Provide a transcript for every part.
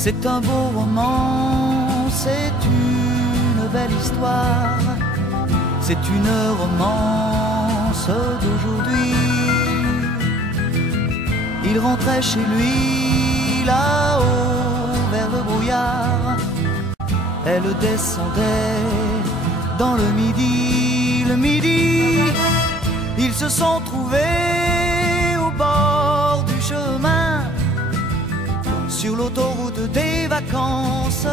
C'est un beau roman, c'est une belle histoire, c'est une romance d'aujourd'hui. Il rentrait chez lui là-haut vers le brouillard, elle descendait dans le midi. Le midi, ils se sont trouvés au bord du chemin, sur l'autoroute des vacances.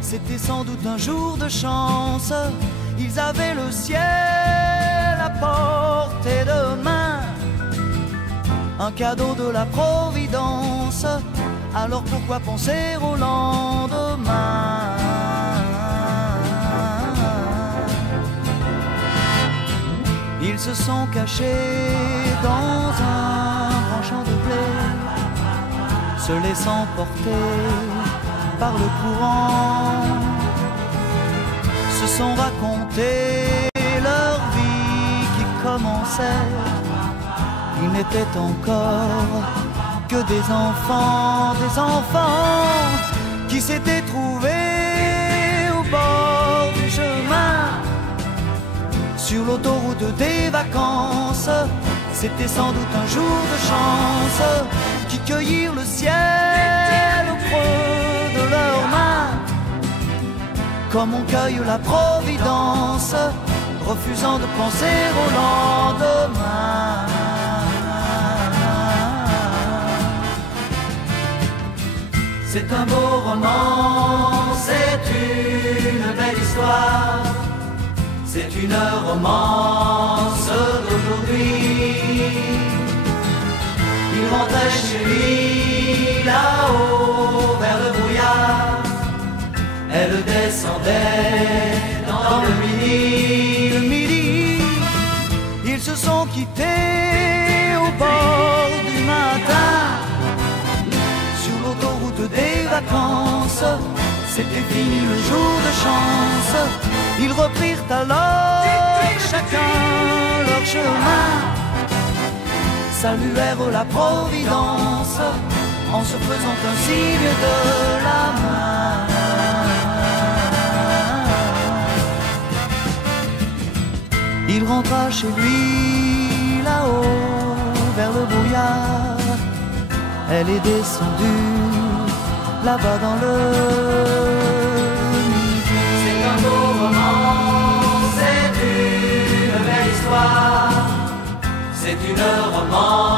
C'était sans doute un jour de chance, ils avaient le ciel à portée de main, un cadeau de la Providence. Alors pourquoi penser au lendemain? Ils se sont cachés dans un grand champ de blé, se laissant porter par le courant, se sont racontés leur vie qui commençait. Ils n'étaient encore que des enfants qui s'étaient trouvés au bord du chemin, sur l'autoroute des vacances. C'était sans doute un jour de chance, qui cueillirent le ciel au creux de leurs mains, comme on cueille la Providence, refusant de penser au lendemain. C'est un beau roman, c'est une belle histoire, c'est une romance d'aujourd'hui. Il rentrait chez lui là-haut vers le brouillard, elle descendait dans le midi. Le midi, ils se sont quittés au bord du matin, sur l'autoroute des vacances. C'était fini le jour de chance, ils reprirent alors chacun leur chemin, saluèrent la Providence en se faisant un signe de la main. Il rentra chez lui là-haut vers le brouillard, elle est descendue là-bas dans le midi. C'est un beau roman, c'est une belle histoire, c'est une romance